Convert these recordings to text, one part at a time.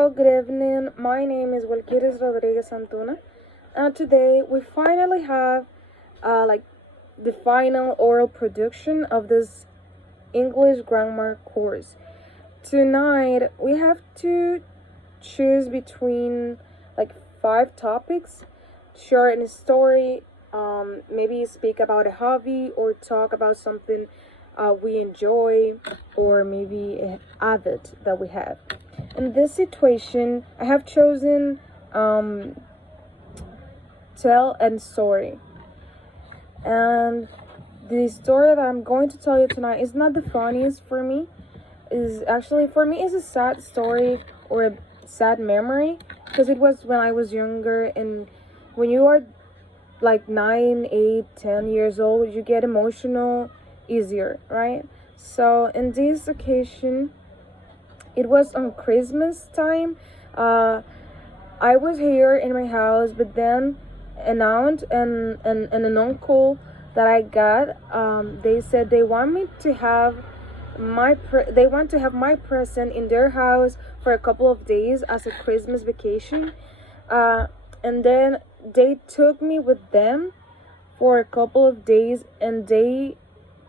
Hello, good evening. My name is Walquiris Rodriguez Antuna, and today we finally have like the final oral production of this English grammar course. Tonight we have to choose between like five topics, share a story, maybe speak about a hobby or talk about something we enjoy, or maybe a habit that we have. In this situation, I have chosen tell and story. And the story that I'm going to tell you tonight is not the funniest for me. Is actually for me is a sad story or a sad memory because it was when I was younger, and when you are like 9, 8, 10 years old, you get emotional easier, right? So in this occasion, it was on Christmas time. I was here in my house, but then an aunt and an uncle that I got, they said they want me to have they want to have my present in their house for a couple of days as a Christmas vacation. And then they took me with them for a couple of days, and they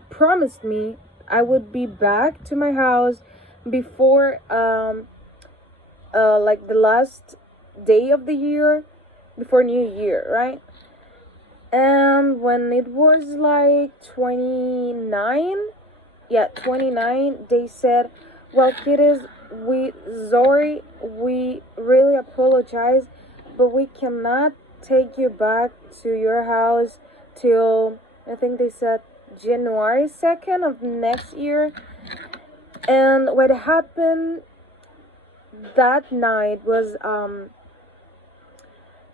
promised me I would be back to my house before like the last day of the year, before New Year, right? And when it was like 29, yeah, 29, they said, well, kiddos, we sorry, we really apologize, but we cannot take you back to your house till, I think they said, January 2nd of next year. And what happened that night was,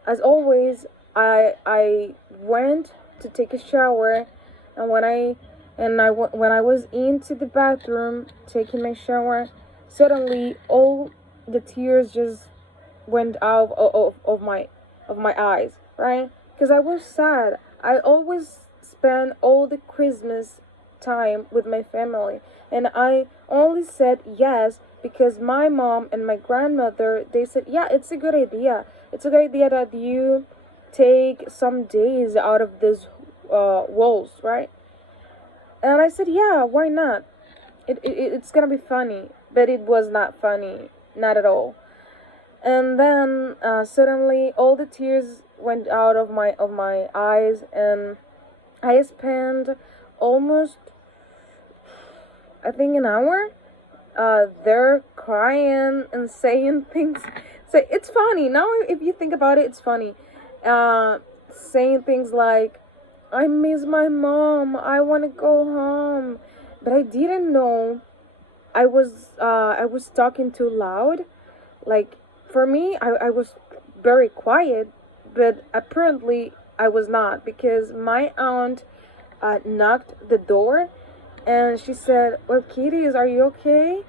as always, I went to take a shower, and when I was into the bathroom taking my shower, suddenly all the tears just went out of my eyes, right? Because I was sad. I always spend all the Christmas time with my family, and I only said yes because my mom and my grandmother, they said, yeah, it's a good idea. It's a good idea that you take some days out of this walls, right? And I said, yeah, why not? It's gonna be funny. But it was not funny, not at all. And then suddenly all the tears went out of my eyes, and I spent almost, I think, an hour they're crying and saying things. So it's funny now. If you think about it, it's funny. Saying things like, I miss my mom, I want to go home. But I didn't know I was talking too loud. Like, for me, I was very quiet, but apparently I was not, because my aunt knocked the door, and she said, well, Kitties, are you okay?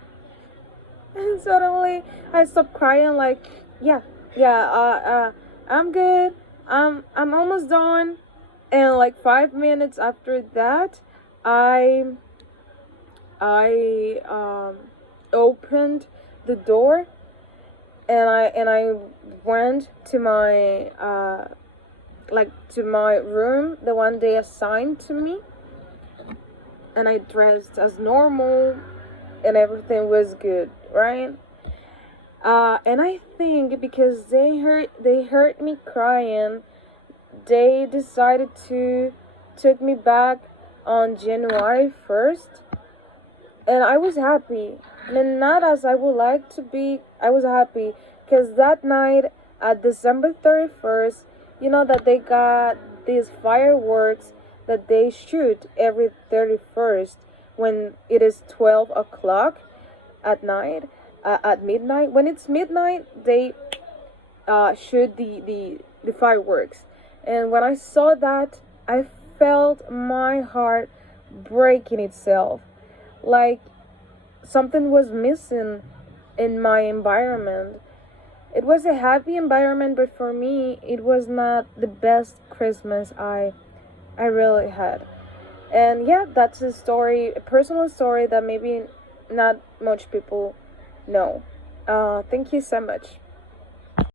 And suddenly I stopped crying, like, yeah, yeah, I'm good. I'm almost done. And like 5 minutes after that, I I opened the door, and I went to my to my room, the one they assigned to me, and I dressed as normal, and everything was good, right? And I think because they heard me crying, they decided to took me back on January 1st, and I was happy. I mean, not as I would like to be. I was happy because that night at December 31st, you know that they got these fireworks that they shoot every 31st when it is 12 o'clock at night, at midnight. When it's midnight, they shoot the fireworks. And when I saw that, I felt my heart breaking itself. Like something was missing in my environment. It was a happy environment, but for me, it was not the best Christmas I really had. And yeah, that's a story, a personal story that maybe not much people know. Thank you so much.